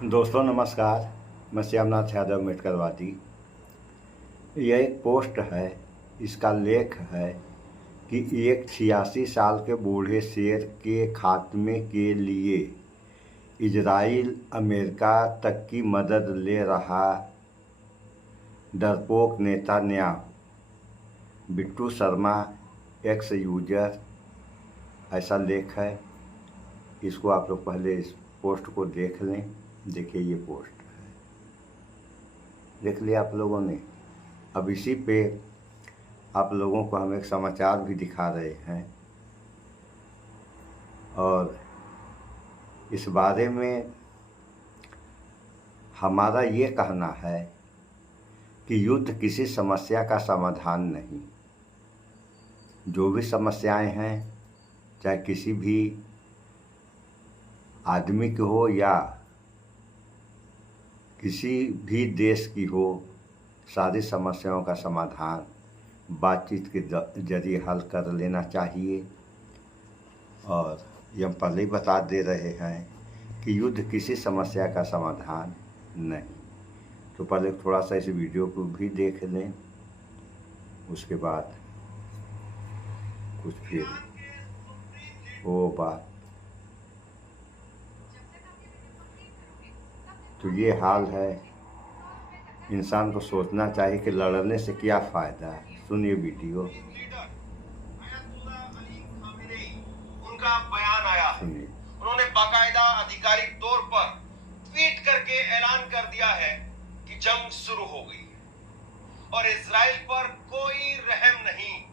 दोस्तों नमस्कार। मैं श्यामनाथ यादव मेटकरवादी। यह एक पोस्ट है। इसका लेख है कि एक 86 साल के बूढ़े शेर के खात्मे के लिए इजराइल अमेरिका तक की मदद ले रहा डरपोक Netanyahu. Bittu Sharma x user, ऐसा लेख है। इसको आप लोग पहले इस पोस्ट को देख लें। देखिए ये पोस्ट है, देख लिया आप लोगों ने। अब इसी पे आप लोगों को हम एक समाचार भी दिखा रहे हैं और इस बारे में हमारा ये कहना है कि युद्ध किसी समस्या का समाधान नहीं। जो भी समस्याएं हैं, चाहे किसी भी आदमी की हो या किसी भी देश की हो, सारी समस्याओं का समाधान बातचीत के जरिए हल कर लेना चाहिए। और ये हम पहले ही बता दे रहे हैं कि युद्ध किसी समस्या का समाधान नहीं। तो पहले थोड़ा सा इस वीडियो को भी देख लें, उसके बाद कुछ फिर वो बात। तो ये हाल है। इंसान को सोचना चाहिए कि लड़ने से क्या फ़ायदा है। सुनिए वीडियो। उनका बयान आया है। उन्होंने बाकायदा आधिकारिक तौर पर ट्वीट करके ऐलान कर दिया है कि जंग शुरू हो गई और इजराइल पर कोई रहम नहीं।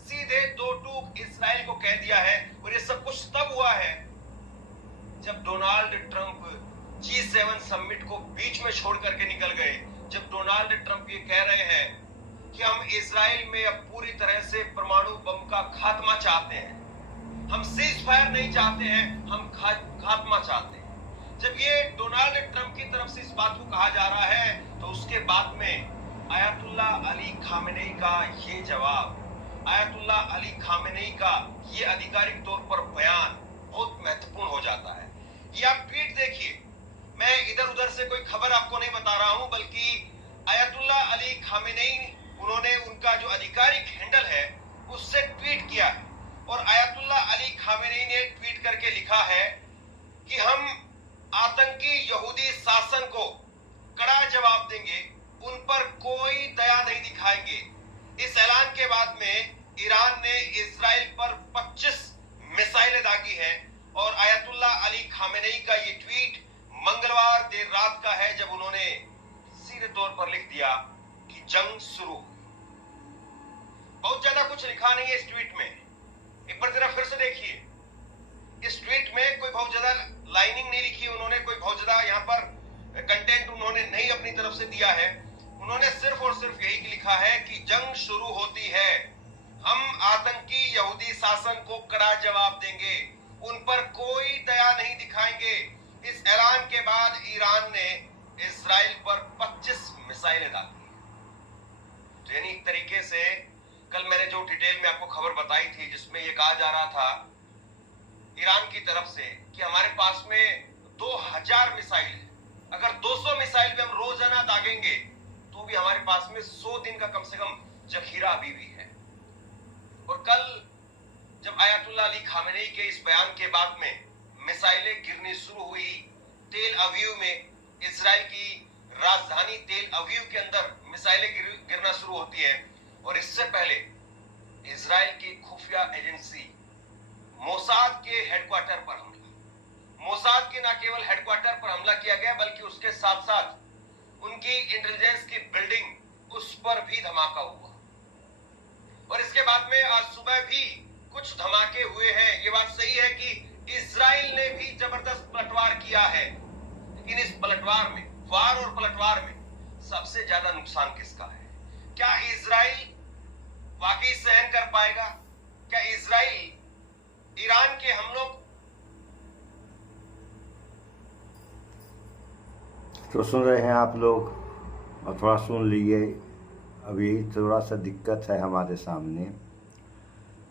सीधे दो टूक इजराइल को कह दिया है। और ये सब कुछ तब हुआ है जब डोनाल्ड ट्रंप G7 समिट को बीच में छोड़ करके निकल गए। जब डोनाल्ड ट्रंप ये कह रहे हैं कि हम इजराइल में अब पूरी तरह से परमाणु बम का खात्मा चाहते हैं, हम सीज फायर नहीं चाहते हैं, हम खात्मा चाहते हैं। जब ये डोनाल्ड ट्रंप की तरफ से इस बात को कहा जा रहा है, तो उसके बाद में आयतुल्ला अली खामेनेई का ये जवाब, आयतुल्ला अली खामेनेई का ये आधिकारिक तौर पर बयान बहुत महत्वपूर्ण हो जाता है। ये आप ट्वीट देखिए। मैं इधर उधर से कोई खबर आपको नहीं बता रहा हूं, बल्कि आयतुल्ला अली खामेनेई, उन्होंने उनका जो आधिकारिक हैंडल है उससे ट्वीट किया है। और आयतुल्ला अली खामेनेई ने ट्वीट करके लिखा है कि हम आतंकी यहूदी शासन को कड़ा जवाब देंगे, उन पर कोई दया नहीं दिखाएंगे। इस ऐलान के बाद में ईरान ने इजराइल पर 25 मिसाइलें दागी हैं। और आयतुल्ला अली खामेनेई का ये ट्वीट मंगलवार देर रात का है, जब उन्होंने सीधे तौर पर लिख दिया कि जंग शुरू। बहुत ज्यादा कुछ लिखा नहीं है इस ट्वीट में। एक बार जरा फिर से देखिए। इस ट्वीट में कोई बहुत ज्यादा लाइनिंग नहीं लिखी उन्होंने, कोई बहुत ज्यादा यहाँ पर कंटेंट उन्होंने नहीं अपनी तरफ से दिया है। उन्होंने सिर्फ और सिर्फ यही लिखा है कि जंग शुरू होती है, हम आतंकी यहूदी शासन को कड़ा जवाब देंगे, उन पर कोई दया नहीं दिखाएंगे। इस ऐलान के बाद ईरान ने इजराइल पर 25 मिसाइलें दागी। तो यानी एक तरीके से कल मैंने जो डिटेल में आपको खबर बताई थी, जिसमें यह कहा जा रहा था ईरान की तरफ से कि हमारे पास में 2000 मिसाइल है, अगर 200 मिसाइल पे हम रोजाना दागेंगे तो भी हमारे पास में 100 दिन का कम से कम जखीरा अभी भी है। और कल जब आयतुल्ला अली खामेनेई के इस बयान के बाद में मिसाइलें गिरनी शुरू हुई तेल अवीव में, इजराइल की राजधानी तेल अवीव के अंदर मिसाइलें गिरना शुरू होती है। और इससे पहले इजराइल की खुफिया एजेंसी मोसाद के हेडक्वार्टर पर हमला, मोसाद के न केवल हेडक्वार्टर पर हमला किया गया, बल्कि उसके साथ साथ उनकी इंटेलिजेंस की बिल्डिंग, उस पर भी धमाका हुआ। और इसके बाद में आज सुबह भी कुछ धमाके हुए हैं। ये बात सही है कि इजराइल ने भी जबरदस्त पलटवार किया है, लेकिन इस पलटवार में, वार और पलटवार में सबसे ज्यादा नुकसान किसका है? क्या इजराइल वाकई सहन कर पाएगा? क्या इजराइल ईरान के हमलों? तो सुन रहे हैं आप लोग, और थोड़ा सुन लीजिए। अभी थोड़ा सा दिक्कत है हमारे सामने।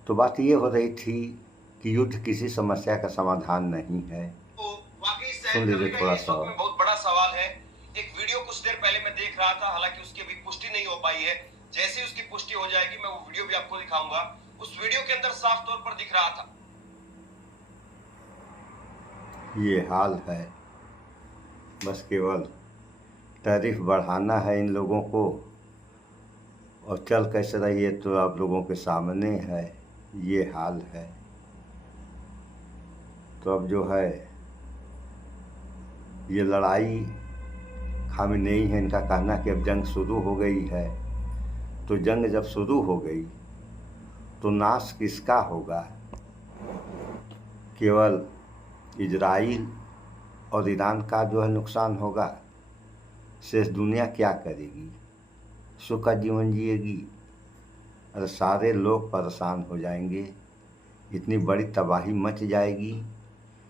तो बात ये हो रही थी कि युद्ध किसी समस्या का समाधान नहीं है। तो वाकई सुन लीजिए करेगा, थोड़ा ये इस सा। वक्त में बहुत बड़ा सवाल है। एक वीडियो कुछ देर पहले मैं देख रहा था, हालांकि उसकी अभी पुष्टि नहीं हो पाई है। जैसे ही उसकी पुष्टि हो जाएगी मैं वो वीडियो भी आपको दिखाऊंगा। उस वीडियो के अंदर साफ तौर पर दिख रहा था, ये हाल है, बस केवल टैरिफ बढ़ाना है इन लोगों को, और चल कैसे रही है तो आप लोगों के सामने है, ये हाल है। तो अब जो है ये लड़ाई खामिनेई है इनका कहना कि अब जंग शुरू हो गई है। तो जंग जब शुरू हो गई तो नाश किसका होगा? केवल इजराइल और ईरान का जो है नुकसान होगा। शेष दुनिया क्या करेगी? सुख का जीवन जिएगी? अरे सारे लोग परेशान हो जाएंगे, इतनी बड़ी तबाही मच जाएगी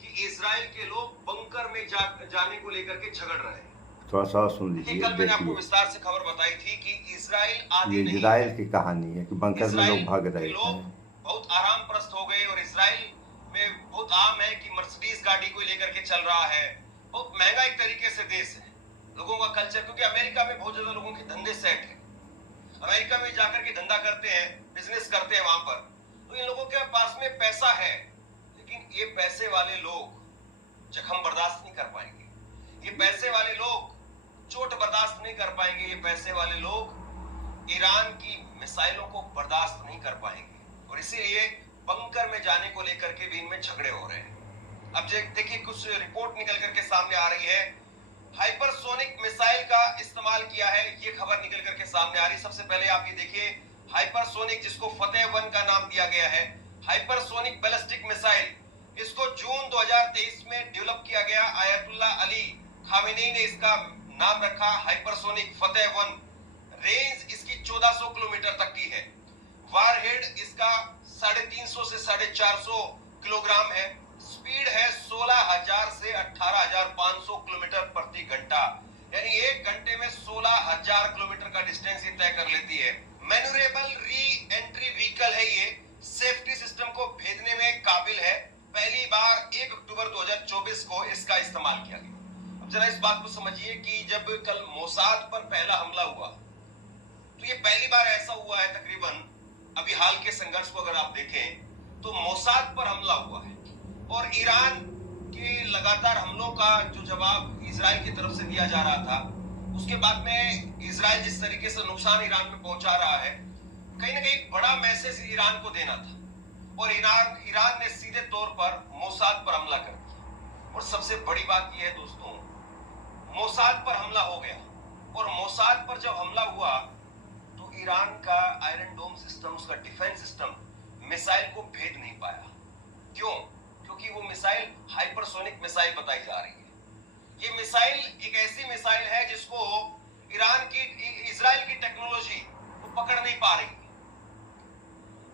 कि इजराइल के लोग बंकर में जाने को लेकर के झगड़ रहे हैं। थोड़ा सा और सुन देखिए, लीजिए, कल मैंने आपको देखिए विस्तार से खबर बताई थी कि इजराइल ये आदि नहीं इजराइल है। की कहानी है कि बंकर में इजराइल लोग भाग के रहे लोग हैं। बहुत आराम प्रस्त हो गए, और इजराइल में बहुत आम है कि मर्सिडीज गाड़ी को लेकर के चल रहा है। बहुत महंगा एक तरीके से देश है, लोगों का कल्चर, क्योंकि अमेरिका में बहुत ज्यादा लोगों के धंधे सेट है। अमेरिका में जाकर के धंधा करते हैं, बिजनेस करते हैं वहां पर, तो इन लोगों के पास में पैसा है। लेकिन ये पैसे वाले लोग जख्म बर्दाश्त नहीं कर पाएंगे, ये पैसे वाले लोग चोट बर्दाश्त नहीं कर पाएंगे, ये पैसे वाले लोग ईरान की मिसाइलों को बर्दाश्त नहीं कर पाएंगे, और इसीलिए बंकर में जाने को लेकर के भी इनमें झगड़े हो रहे हैं। अब देखिए, कुछ रिपोर्ट निकल करके सामने आ रही है, हाइपरसोनिक मिसाइल का इस्तेमाल किया है, ये खबर निकल करके सामने आ रही है। सबसे पहले आप ये देखिए, हाइपरसोनिक, जिसको फतेह 1 का नाम दिया गया है, हाइपरसोनिक बैलिस्टिक मिसाइल, इसको जून 2023 में डेवलप किया गया। आयतुल्ला अली खामेनी ने इसका नाम रखा हाइपरसोनिक फतेह 1। रेंज इसकी 1400 किलोमीटर तक की है। वारहेड इसका 350 से 450 किलोग्राम है। स्पीड है 16,000 से 18,500 किलोमीटर प्रति घंटा, यानी एक घंटे में 16,000 किलोमीटर का डिस्टेंस ये तय कर लेती है। मैन्यूरेबल री एंट्री व्हीकल है ये, सेफ्टी सिस्टम को भेदने में काबिल है। पहली बार 1 अक्टूबर 2024 को इसका इस्तेमाल किया गया। अब जरा इस बात को समझिए कि जब कल मोसाद पर पहला हमला हुआ, तो ये पहली बार ऐसा हुआ है तकरीबन, अभी हाल के संघर्ष को अगर आप देखें तो मोसाद पर हमला हुआ है, और ईरान के लगातार हमलों का जो जवाब इजराइल की तरफ से दिया जा रहा था, उसके बाद में इजराइल जिस तरीके से नुकसान ईरान में पहुंचा रहा है, कहीं ना कहीं बड़ा मैसेज ईरान को देना था, और ईरान ने सीधे तौर पर मोसाद पर हमला कर दिया। और सबसे बड़ी बात यह है दोस्तों, मोसाद पर हमला हो गया, और मोसाद पर जब हमला हुआ तो ईरान का आयरन डोम सिस्टम, उसका डिफेंस सिस्टम मिसाइल को भेद नहीं पाया। क्यों? क्योंकि वो मिसाइल हाइपरसोनिक मिसाइल बताई जा रही है। ये मिसाइल एक ऐसी मिसाइल है जिसको इजराइल की टेक्नोलॉजी वो पकड़ नहीं पा रही।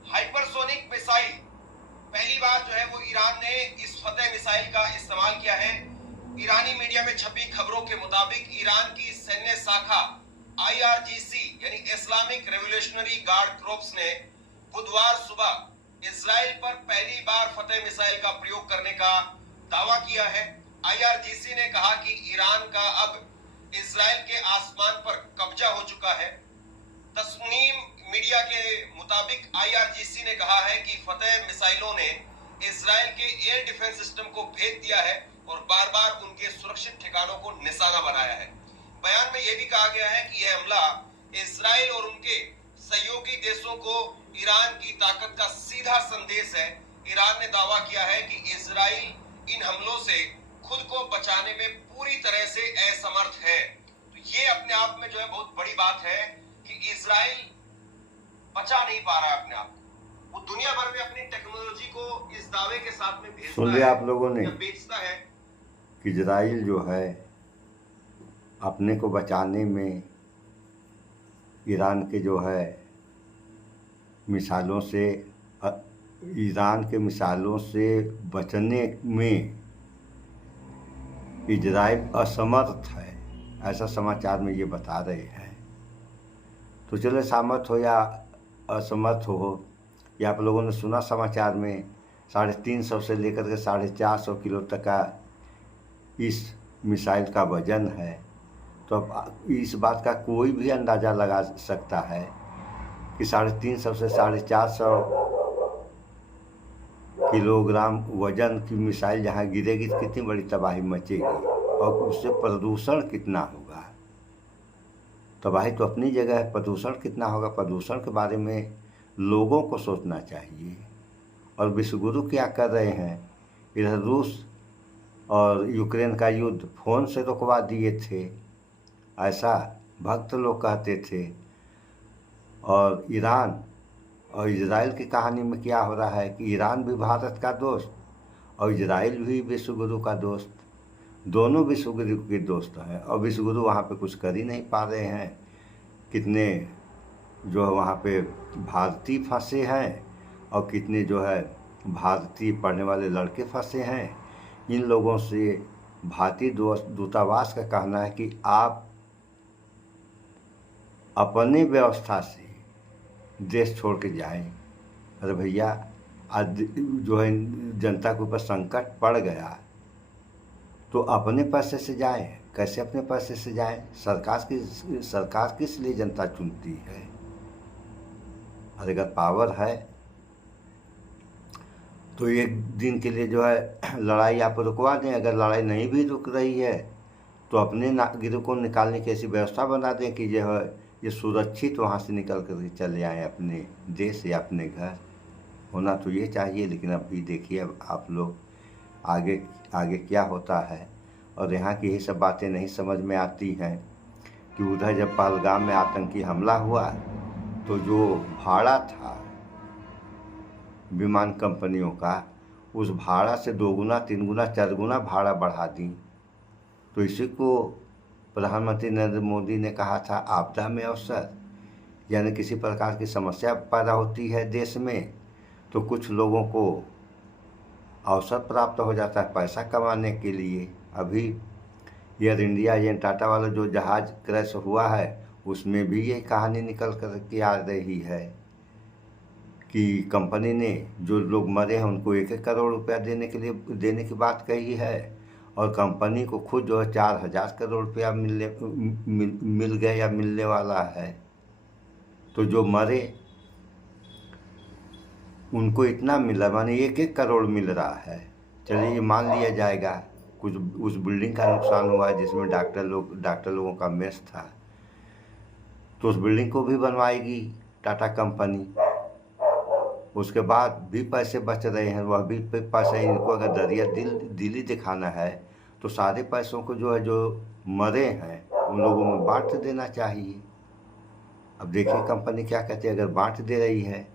हाइपरसोनिक मिसाइल पहली बार जो है वो ईरान ने इस फतेह मिसाइल का इस्तेमाल किया है। ईरानी मीडिया में छपी खबरों के मुताबिक ईरान की सैन्य शाखा IRGC यानी इस्लामिक रेवोल्यूशनरी गार्ड क्रोप्स ने बुधवार सुबह इजराइल पर पहली बार फतेह मिसाइल का प्रयोग करने का दावा किया है। IRGC ने कहा कि ईरान का अब इजराइल के आसमान पर कब्जा हो चुका है। तस्नीम मीडिया के मुताबिक IRGC ने कहा है कि फतेह मिसाइलों ने इजराइल के एयर डिफेंस सिस्टम को भेद दिया है और बार बार उनके सुरक्षित ठिकानों को निशाना बनाया है। बयान में यह भी कहा गया है कि यह हमला इजराइल और उनके सहयोगी देशों को ईरान की ताकत का सीधा संदेश है। ईरान ने दावा किया है कि इजराइल इन हमलों से खुद को बचाने में पूरी तरह से असमर्थ है। तो ये अपने आप में जो है बहुत बड़ी बात है कि इजराइल बचा नहीं पा रहा है अपने आप को। वो दुनिया भर में अपनी टेक्नोलॉजी को इस दावे के साथ में भेजता सुन लिया आप लोगों ने बेचता है कि इजराइल जो है अपने को बचाने में ईरान के जो है मिसाइलों से ईरान के मिसाइलों से बचने में इजराइल असमर्थ है, ऐसा समाचार में ये बता रहे हैं। तो चलो सामर्थ हो या असमर्थ हो, ये आप लोगों ने सुना समाचार में 350 से लेकर के 450 किलो तक का इस मिसाइल का वजन है, तो अब इस बात का कोई भी अंदाज़ा लगा सकता है कि 350 से 450 किलोग्राम वजन की मिसाइल जहाँ गिरेगी तो कितनी बड़ी तबाही मचेगी और उससे प्रदूषण कितना होगा। तबाही तो अपनी जगह है, प्रदूषण कितना होगा, प्रदूषण के बारे में लोगों को सोचना चाहिए। और विश्वगुरु क्या कर रहे हैं, इधर रूस और यूक्रेन का युद्ध फ़ोन से रुकवा दिए थे, ऐसा भक्त लोग कहते थे। और ईरान और इजराइल की कहानी में क्या हो रहा है कि ईरान भी भारत का दोस्त और इजराइल भी विश्वगुरु का दोस्त, दोनों विश्वगुरु के दोस्त हैं। और विश्वगुरु वहाँ पे कुछ कर ही नहीं पा रहे हैं। कितने जो है वहाँ पे भारतीय फंसे हैं और कितने जो है भारतीय पढ़ने वाले लड़के फंसे हैं। इन लोगों से भारतीय दूतावास का कहना है कि आप अपने व्यवस्था से देश छोड़ के जाएं। अरे भैया, आज जो है जनता के ऊपर संकट पड़ गया तो अपने पैसे से जाएं। कैसे अपने पैसे से जाएं? सरकार किस लिए जनता चुनती है? अगर पावर है तो एक दिन के लिए जो है लड़ाई आप रुकवा दें। अगर लड़ाई नहीं भी रुक रही है तो अपने नागरिकों को निकालने की ऐसी व्यवस्था बना दें कि जो है ये सुरक्षित वहाँ से निकल कर चले आएँ अपने देश या अपने घर। होना तो ये चाहिए, लेकिन अभी देखिए अब आप लोग आगे आगे क्या होता है। और यहाँ की ये सब बातें नहीं समझ में आती हैं कि उधर जब पहलगाम में आतंकी हमला हुआ तो जो भाड़ा था विमान कंपनियों का, उस भाड़ा से 2 गुना 3 गुना 4 गुना भाड़ा बढ़ा दी। तो इसी को प्रधानमंत्री नरेंद्र मोदी ने कहा था आपदा में अवसर, यानी किसी प्रकार की समस्या पैदा होती है देश में तो कुछ लोगों को अवसर प्राप्त हो जाता है पैसा कमाने के लिए। अभी एयर इंडिया या टाटा वाला जो जहाज़ क्रैश हुआ है उसमें भी यही कहानी निकल कर के आ रही है कि कंपनी ने जो लोग मरे हैं उनको 1-1 करोड़ रुपया देने की बात कही है और कंपनी को खुद जो है 4,000 करोड़ रुपया मिल गया या मिलने वाला है। तो जो मरे उनको इतना मिला, माने 1-1 करोड़ मिल रहा है। चलिए ये मान लिया जाएगा कुछ उस बिल्डिंग का नुकसान हुआ है जिसमें डॉक्टर लोगों का मेस था, तो उस बिल्डिंग को भी बनवाएगी टाटा कंपनी। उसके बाद भी पैसे बच रहे हैं, वह भी पैसे इनको अगर दरिया दिली दिखाना है तो सारे पैसों को जो है जो मरे हैं उन लोगों में बांट देना चाहिए। अब देखिए कंपनी क्या कहती है, अगर बांट दे रही है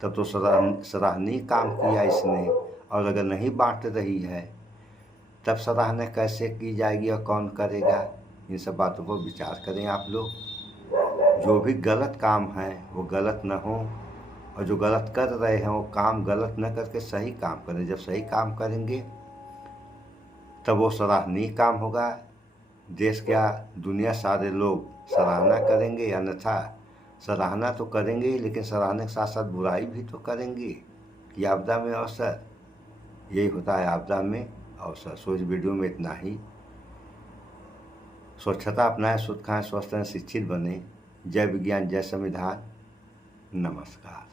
तब तो सराहनीय काम किया इसने, और अगर नहीं बांट रही है तब सराहना कैसे की जाएगी और कौन करेगा? इन सब बातों पर विचार करें आप लोग। जो भी गलत काम है वो गलत न हो और जो गलत कर रहे हैं वो काम गलत न करके सही काम करें। जब सही काम करेंगे तब वो सराहनीय काम होगा। देश क्या दुनिया सारे लोग सराहना करेंगे, अन्यथा सराहना तो करेंगे लेकिन सराहना के साथ साथ बुराई भी तो करेंगे कि आपदा में अवसर। यही होता है आपदा में अवसर। सो इस वीडियो में इतना ही। स्वच्छता अपनाएं, शुद्ध खाएं, स्वस्थ रहें, शिक्षित बने। जय विज्ञान, जय संविधान। नमस्कार।